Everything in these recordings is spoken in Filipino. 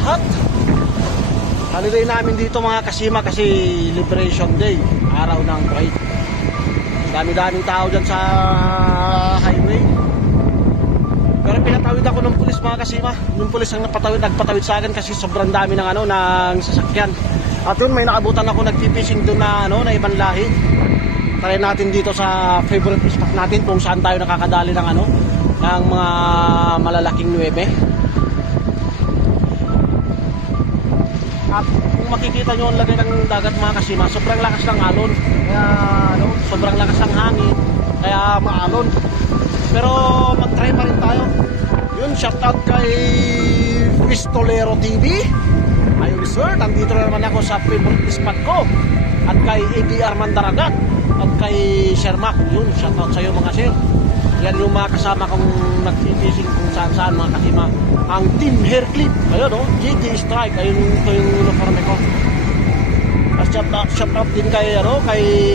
lahat. Holiday namin dito mga kasima kasi Liberation Day, araw ng Pride. Dami-daming tao dyan sa highway. Pero pinatawid ako ng pulis mga kasima. Yung pulis ang nagpatawid sa akin kasi sobrang dami ng ng sasakyan. At yun, may nakabutan ako nagpipishing doon na na ibang lahi. Try natin dito sa favorite spot natin kung saan tayo nakakadali ng ng mga malalaking nuwebe. At kung makikita nyo ang lagay ng dagat mga kasima, sobrang lakas ng alon. Kaya sobrang lakas ng hangin, kaya maalon. Pero mag-try pa rin tayo. Yun, shoutout kay Pistolero TV. Ayun sir, nandito na naman ako sa favorite spot ko. At kay ABR Mandaragat. At kay Shermac. Yun, shoutout sa'yo mga sir. Yan yung mga kasama kong nag-fishing kung saan mga kasima. Ang Team Hairclip. Ayun GG Strike. Ayun ito yung uniforme ko. At shoutout din kay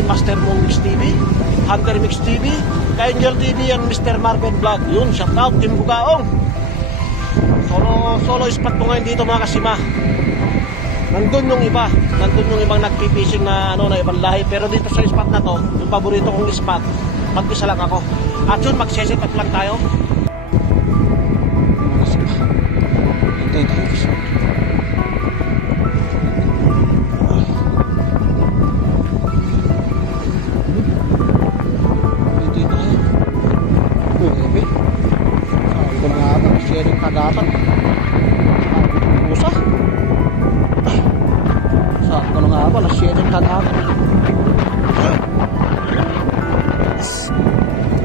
Master Mong Mix TV, Hunter Mix TV, kay Angel TV and Mr. Marvin Vlog. Yun, shoutout Team Bugaong. Solo spot ko ngayon dito mga kasima. Nandun yung ibang nagpipishing na na ibang lahi. Pero dito sa spot na to, yung paborito kong spot, mag-isa lang ako. At yun, mag-set up lang tayo. Sharing kagatan. Pusa. Saan ko nga ba? Sharing kagatan.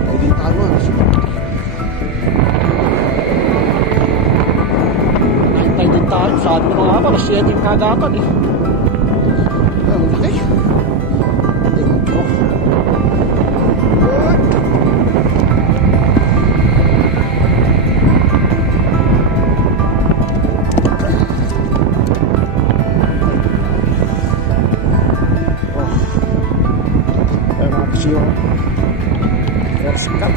Ay din tayo. Naintay din tayo. Saan ko nga ba? Sharing kagatan eh. Okay. Thank you. Let's cut.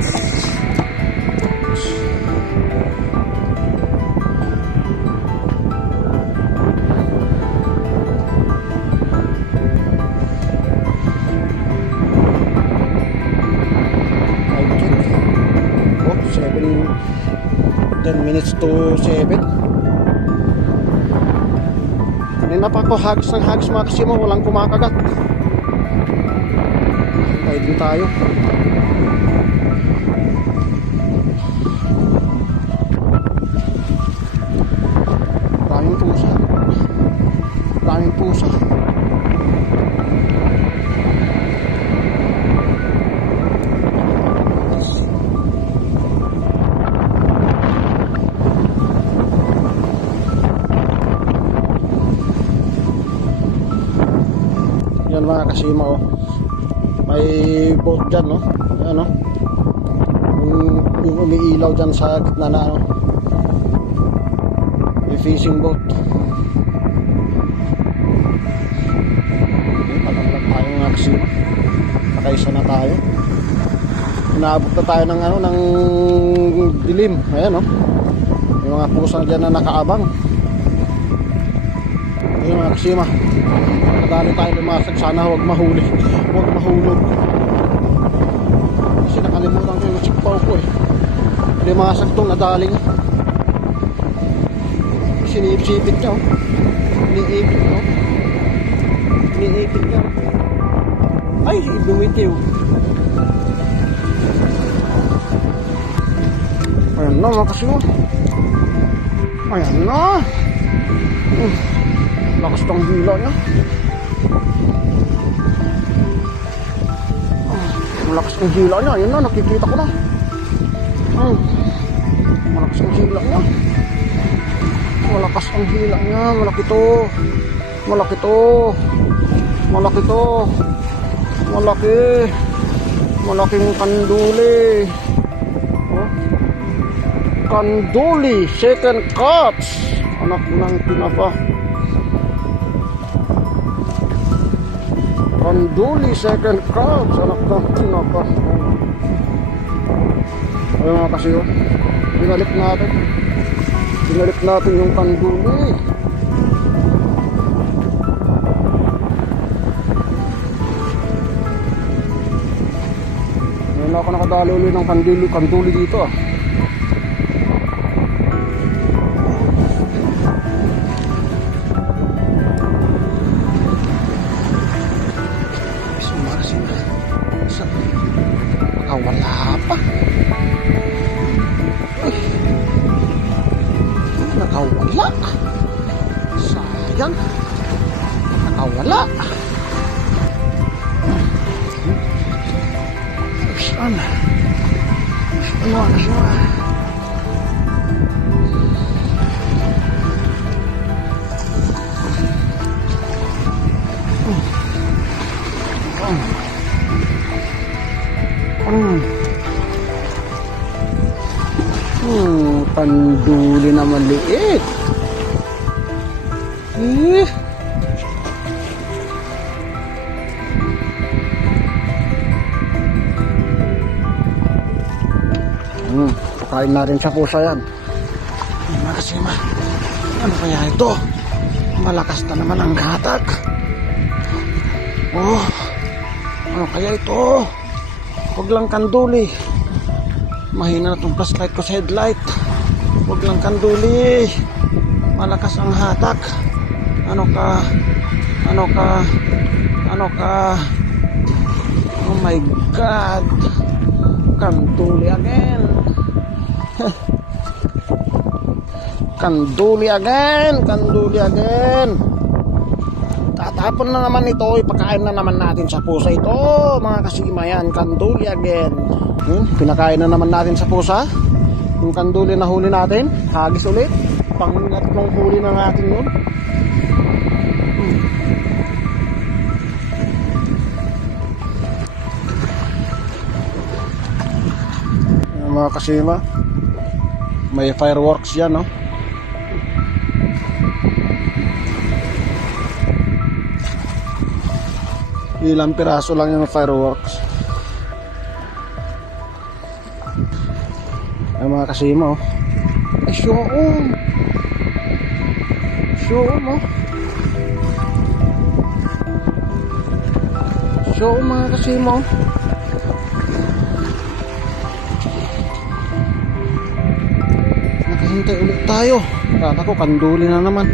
Oh, 10 minutes to 7. Kanina pa ako hags mga kasima, walang kumakagat. Tayo din tayo. Daming pusa. Yan mga kasima may boat dyan ayan yung umiilaw dyan sa gitna na may fishing boat. Palaglag tayo mga kasima, nakaisa na tayo, inaabot na tayo ng dilim. Ayan yung mga pusa dyan na nakaabang. Ayun mga kasima, nakadali tayo lumasag, sana huwag mahulog. Kasi nakalimutan ko yung sikpaw ko lumasag tong nadaling. Sinipsipit niya iniipit niya. Ay, bumitiw. Ayan na mga kasima, ayan na. Lakas tong hila niya. Malakas ang hila niya. Ayun na, nakikita ko na. Malakas ang hila niya. Malakas ang hila niya. Malaki to. Malaking kanduli. Kanduli second cuts. Anak ng tinapa. Kanduli second cuts. Anak ng tinapa. Ayun mga kasi binalik natin Sinalip natin yung kanduli. Ngayon ako nakadali ulit ng kanduli dito ah. Wala pa. Uy. Nakawala. Sayang. Nakawala. Saan? Ano siya? Kanduli na maliit. Pakain natin sa pusa yan. Makasima. Ano kaya ito? Malakas na naman ang hatak. Oh, ano kaya ito? Huwag lang kanduli. Mahina na itong flashlight ko sa headlight. Huwag lang kanduli. Malakas ang hatak. Ano ka? Oh my God. Kanduli again. Kanduli again. Tatapon na naman ito. Ipakain na naman natin sa pusa ito. Mga kasima yan. Kanduli again. Pinakain na naman natin sa pusa. Yung kanduli na huli natin. Hagis ulit. Pangatlong huli na natin yun. Mga kasima, may fireworks yan, no? Ilang piraso lang yung fireworks. Ay mga kasima, oh. Ay, show mo. Show mga kasima, oh. Nakahintay ulit tayo. Kaka ko kanduli na naman.